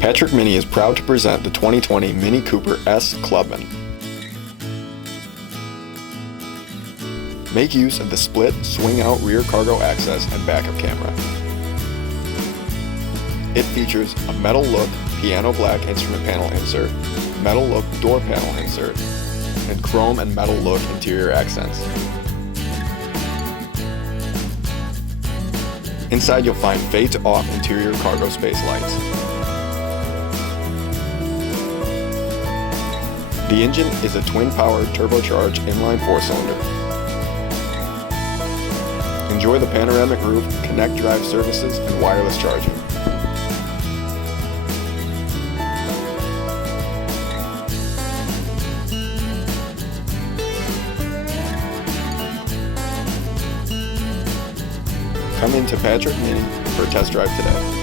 Patrick Mini is proud to present the 2020 Mini Cooper S Clubman. Make use of the split, swing-out rear cargo access and backup camera. It features a metal look piano black instrument panel insert, metal look door panel insert, and chrome and metal look interior accents. Inside you'll find fade-to-off interior cargo space lights. The engine is a twin-powered turbocharged inline 4-cylinder. Enjoy the panoramic roof, connect drive services, and wireless charging. Come into Patrick Mini for a test drive today.